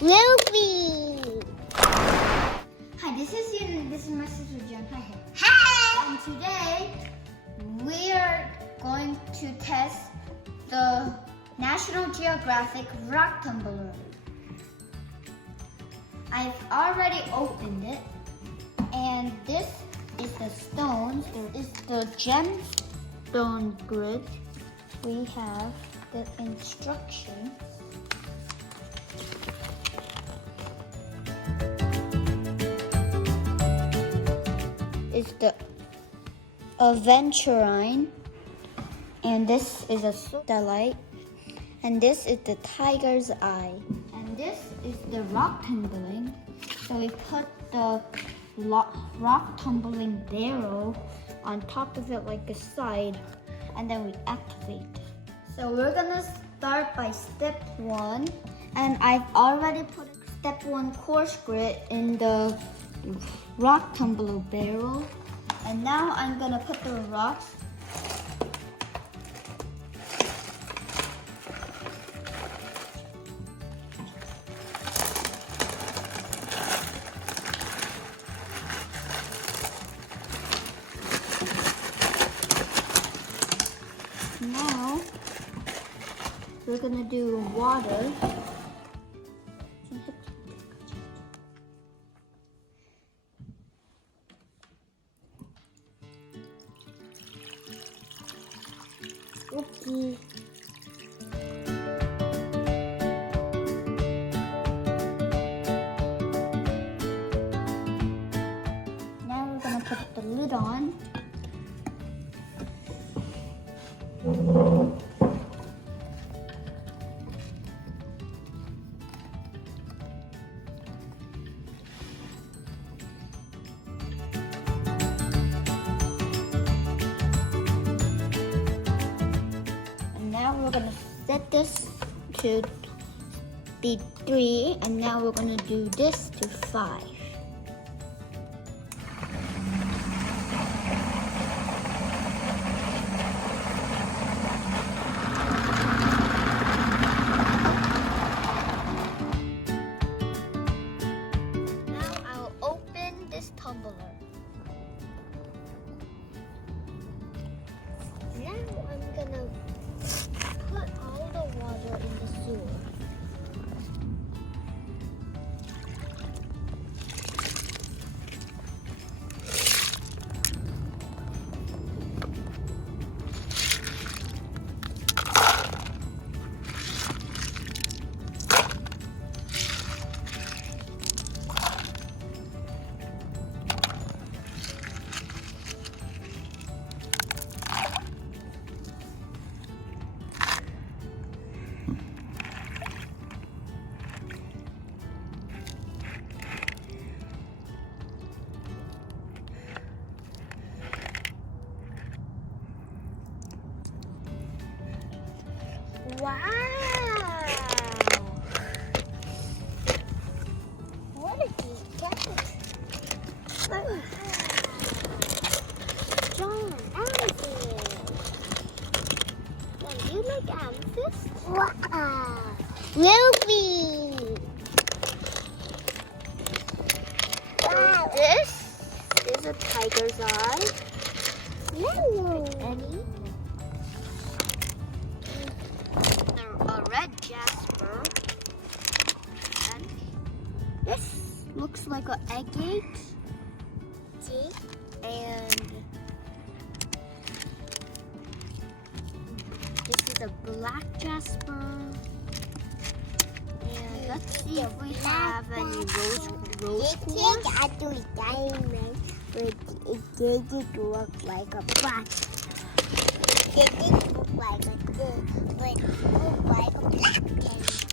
Loopy. Hi, this is my sister Jen. Hi. Hi. And today we are going to test the National Geographic rock tumbler. I've already opened it, and this is the stones. There is the gemstone grid. We have the instruction. Is the aventurine, and this is a starlight, and this is the tiger's eye, and this is the rock tumbling. So we put the rock tumbling barrel on top of it like a side, and then we activate. So we're gonna start by step 1, and I've already put step 1 course grid in the rock tumbler barrel, and now I'm gonna put the rocks. Now we're gonna do water. Okay. Now we're gonna put the lid on. Now we're gonna set this to be 3, and now we're gonna do this to 5. Now I'll open this tumbler. Now I'm gonna put all the water in the sewer. Wow! What a gigantic! John, amethyst. Do you like amethyst? Wow! Loopy! Wow! This is a tiger's eye. Hello! Any? A red jasper. And this looks like an agate. See? And this is a black jasper. And let's see if we have any rose quartz. I do a diamond, but it didn't look like a black. It didn't look like a good, but it looked like a black diamond.